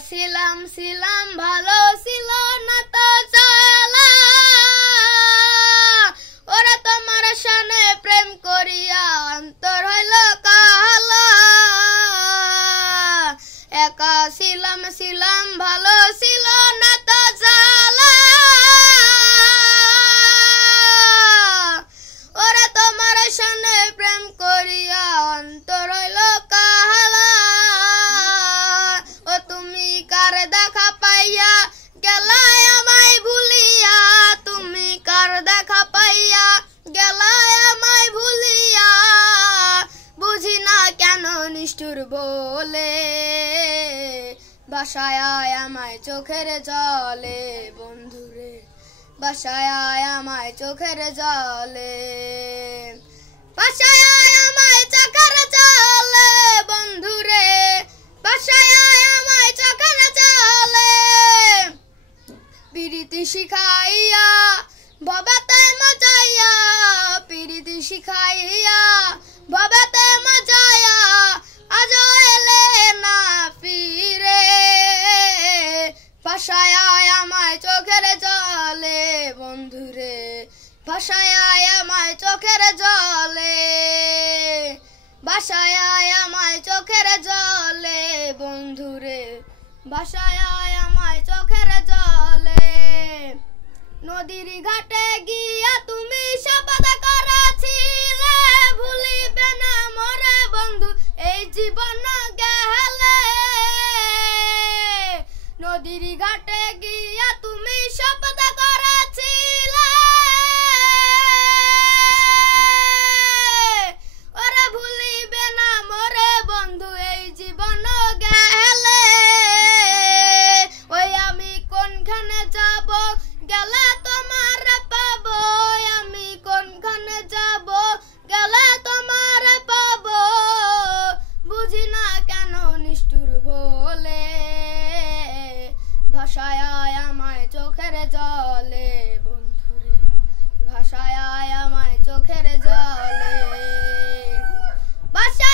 ছিলাম ছিলাম ভালো ছিল না তো জ্বালা, ওরা তোমার সানে প্রেম করিয়া অন্তর হইল কালা। একা ছিলাম ছিলাম ভালো ছিল না তো জ্বালা, ওরা তোমার সানে প্রেম করিয়া অন্তর হইল কালা। ও তুমি কার দেখা পাইয়া গেলায় আমায় ভুলিয়া, তুমি কার দেখা পাইয়া গেলায় আমায় ভুলিয়া, বুঝি না কেন নিষ্ঠুর বলে বাসায় আয় আমায় চোখের জলে। বন্ধুরে বাসায় আয় আমায় চোখের জলে, বাসায় আয় আমায় চোখের জলে। বন্ধুরে বাসায় আয় আমায় চোখের জলে, পিরিতি শিখাইয়া ভবেতে মজাইয়া, পিরিতি শিখাইয়া ভবেতে মজাইয়া, আজ এলে না ফিরে। বাসায় আয় আমায় চোখের জলে। বন্ধুরে বাসায় আয় আমায় চোখের জলে, বাসায় আয় আমায় চোখের জলে। বন্ধুরে বাসায় আয় আমায় চোখের জলে। নদীর ঘাটে গিয়া তুমি শপথ করেছিলে, ভুলিবে না মোরে বন্ধু এই জীবন গেলে। নদীর ঘাটে গিয়া তুমি শপথ করেছিলে, ওরে ভুলিবে না মোরে বন্ধু এই জীবন গেলে। ওই আমি কোনখানে যাব গেলে তোমার পাবো, আমি কোনখানে যাব গেলে তোমার পাবো, বুঝি না কেন নিষ্ঠুর বলে ভাষায় আয় আমায় চোখের জলে। বন্ধুরে ভাষায় আয় আমায় চোখের জলে, ভাষায়